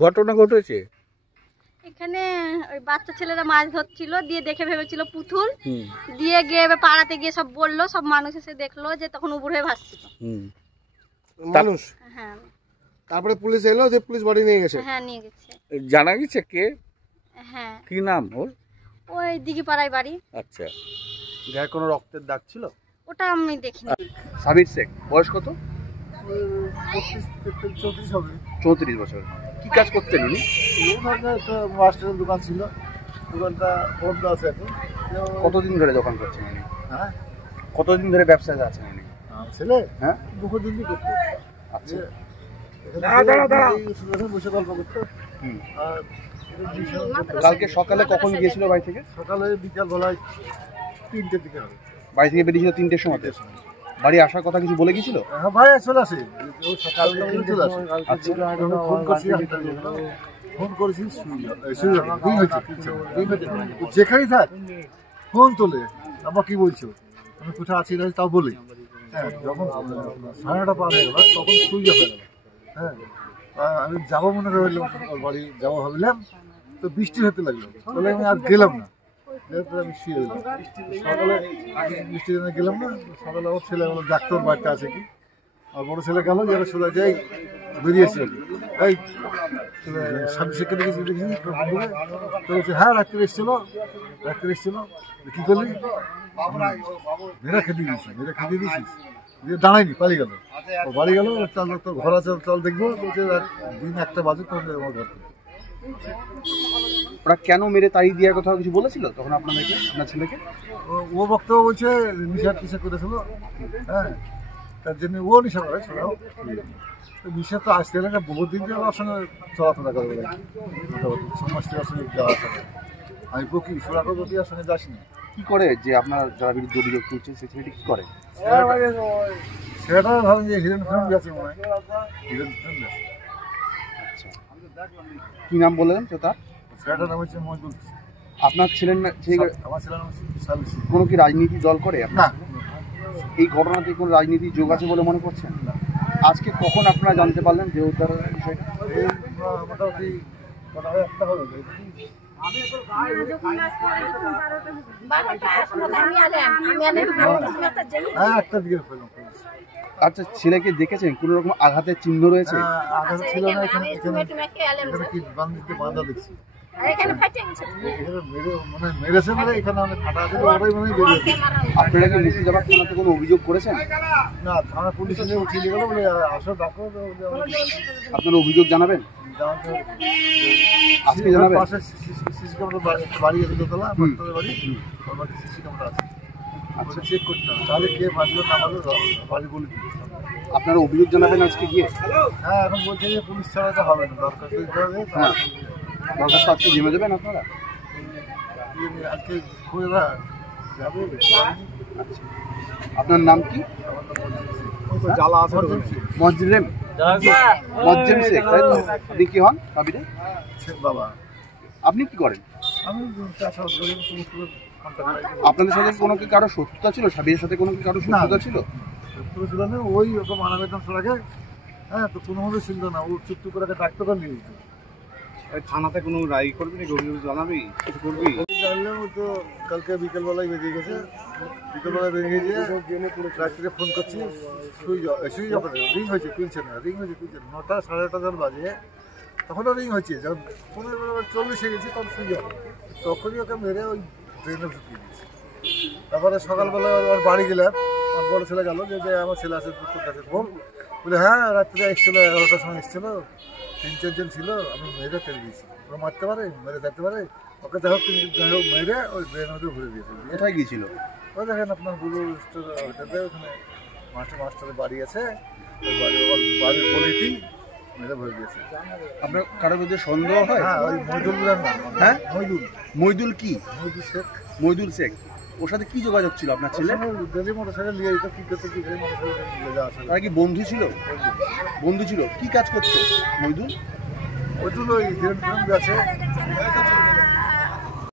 ঘটনা ঘটেছে? এখানে ওই বাচ্চা ছেলেরা মাছ ধরছিল, দিয়ে দেখে ভেবেছিল পুতুল, দিয়ে গিয়ে পাড়াতে গিয়ে সব বললো, সব মানুষ এসে দেখলো যে তখন উবুর হয়ে ভাসছিল মানুষ। হ্যাঁ, তারপরে পুলিশ এলো, যে পুলিশ বডি নিয়ে গেছে। হ্যাঁ নিয়ে গেছে। জানা গেছে কে? হ্যাঁ। কি নাম ওর? ওই দিঘিপাড়ায় বাড়ি। আচ্ছা। গায়ে কোনো রক্তের দাগ ছিল? ওটা আমি দেখিনি। সাবির শেখ বয়স কত? 34 হবে। 34 বছর। কি কাজ করতেন উনি? মাস্টারের দোকান ছিল, দোকানটা বন্ধ আছে এখন। কতদিন ধরে দোকান করছেন উনি? হ্যাঁ, কতদিন ধরে ব্যবসায় আছেন উনি? ছেলে হ্যাঁ, বহুদিন ধরে করতো। আচ্ছা। বসে গল্প করতো। আর কালকে সকালে কখন গিয়েছিল বাড়ি থেকে? সকালে বিকাল বেলায় 3টের দিকে হবে। বাড়ি থেকে বেরিয়েছিল 3টের সময়। বাড়ি আসার কথা কিছু বলে গিয়েছিল? হ্যাঁ ভাই চলে আসে, ও সকালে চলে আসে। ফোন করছি, ফোন করেছি, যেখানেই থাক ফোন তোলে। আবার কি বলছো, আমি কোথাও আছি না তাও বলি। হ্যাঁ, যখন 9:30 পার হয়ে গেল তখন শুই যাবে। হ্যাঁ, আমি যাবো মনে করলাম, বাড়ি যাবো ভাবলাম, তো বৃষ্টি হতে লাগলো, তাহলে আমি আর গেলাম না। আমি শুয়ে গেলাম। সকালে বৃষ্টির জন্য গেলাম না। সকালে আমার ছেলে বলো ডাক্তার বাড়িতে আছে কি, আর বড় ছেলে গেল, যারা সোজা যাই বেরিয়েছিল। এই স্বামী শেখকে দেখেছি, তো বলছে হ্যাঁ রাত্রে এসেছিল, কী করলি? মেয়েরা খেতে দিয়েছি, দিয়ে দাঁড়ায়নি, পালিয়ে গেল। ও বাড়ি গেল, চল তোর ঘর আছে, চল দেখবো। বলছে দিন 1টা বাজে তখন আমার ঘর। ওরা কেন মেরে তাড়িয়ে দেওয়ার কথা কিছু বলেছিল তখন আপনাদেরকে, আপনার ছেলেকে? ও বক্তব্য বলছে নিশা করেছিল। হ্যাঁ, তার জন্য ও নিশা করে। নিশা তো আসতে গেলে বহুদিন ধরে আমার সঙ্গে চলাফেরা করবে, মোটামুটি সমাজ থেকে সঙ্গে যাওয়া আসা। আমি প্রকৃতি সুরাকর প্রতির সঙ্গে যাসনি। কি করে যে আপনার যারা বিরুদ্ধে অভিযোগ তুলছে সেই ছেলেটি কি করে? সেটা ভাবেন যে হিরণ ফিরণ গেছে, মনে হয় হিরণ ফিরণ গেছে। আচ্ছা, কি নাম বললেন তো তার? ছেলেটার নাম হচ্ছে মজদুর। আপনার ছেলের আমার ছেলের নাম সাবির শেখ। কোনো কি রাজনীতি দল করে? না, এই ঘটনাতে কোনো রাজনীতির যোগ আছে বলে মনে করছেন? আজকে কখন আপনারা জানতে পারলেন যে উদ্ধারের বিষয়টা? এই মোটামুটি 1টা হলো। হ্যাঁ, 1টার দিকে পেলাম। আচ্ছা, ছেলেকে দেখেছেন কোনো রকম আঘাতের চিহ্ন রয়েছে? আঘাত ছিল না, এখানে কি বাঁধা দেখছি। মেরেছে মানে এখানে অনেক ফাটা আছে, ওরাই মানে বেরিয়েছে। আপনারা কি মুর্শিদাবাদ থানাতে কোনো অভিযোগ করেছেন? না, থানা পুলিশ এসে উঠিয়ে গেল, বলে আসো ডাকো। আপনারা অভিযোগ জানাবেন? আজকে জানাবেন? পাশে সিসি ক্যামেরা বাড়ি আছে, দোতলা বাড়ি, ওর বাড়িতে সিসি ক্যামেরা আছে। আচ্ছা, চেক করতে হবে, তাহলে কে মারলো না মারলো বাড়ি বলে দিতে হবে। আপনারা অভিযোগ জানাবেন আজকে গিয়ে? হ্যাঁ, এখন বলছে যে পুলিশ ছাড়া তো হবে না, দরখাস্ত দিতে হবে। হ্যাঁ, দরখাস্ত আজকে জমা দেবেন আপনারা? আজকে খুঁজে যাবে। আচ্ছা, আপনার নাম কি? মজরেম শেখ, তাই তো? আপনি কি হন ভাবিরে? বাবা। আপনি কি করেন? আমি আপনাদের সাথে কোনো কি কারো শত্রুতা ছিল? সাবিরের সাথে কোনো কি কারো শত্রুতা ছিল? ছিল না, ওই ওকে মানা বেতন সরাকে। হ্যাঁ, তো কোনোভাবে ছিল না, ও চুক্তি করে ডাক্তার নিয়ে যেত। থানাতে কোনো রায় করবি না, অভিযোগ জানাবি, কিছু করবি? জানলাম ও তো কালকে বিকেলবেলায় বেরিয়ে গেছে। বিকেলবেলায় বেরিয়ে গিয়ে রাত্রিতে ফোন করছি, সুই যাবে, রিং হয়েছে, তুলছে না। 9টা 8:30 বাজে, তখনও রিং হয়েছে। যখন 15-40 গেছি তখন সুই যাবে, তখনই ওকে মেরে ওই ট্রেনে ঢুকিয়ে দিয়েছে। তারপরে সকালবেলা ওর বাড়ি গেলাম, আমার বড় ছেলে গেল যে আমার ছেলে আছে তোর কাছে, ফোন বলে হ্যাঁ রাত্রে এসেছিলো, 11টার সময় এসেছিলো, 3-4 জন ছিল, আমি মেরে ফেলে দিয়েছি। ওরা মারতে পারে, মেরে থাকতে পারে। ওকে যাই হোক মেরে ওই ট্রেনের মধ্যে ঘুরে দিয়েছে। কোথায় গিয়েছিল? ওই দেখেন আপনার বুলু হোটেলে, ওখানে মাস্টারের বাড়ি আছে, ওই বাড়ির বলেই মেরে ভরে দিয়েছে। আপনার কারোর মধ্যে সন্দেহ হয়? হ্যাঁ, ওই মইদুলের নাম। হ্যাঁ, মইদুল কি? মইদুল শেখ। ওর সাথে কি যোগাযোগ ছিল আপনার ছেলে? ডেলি মোটরসাইকেল নিয়ে যেত, কি করতে, কি মোটরসাইকেল নিয়ে যাওয়া ছিল। তারা কি বন্ধু ছিল? কি কাজ করতো মইদুল? ওই হিরণ ফিরণ গেছে।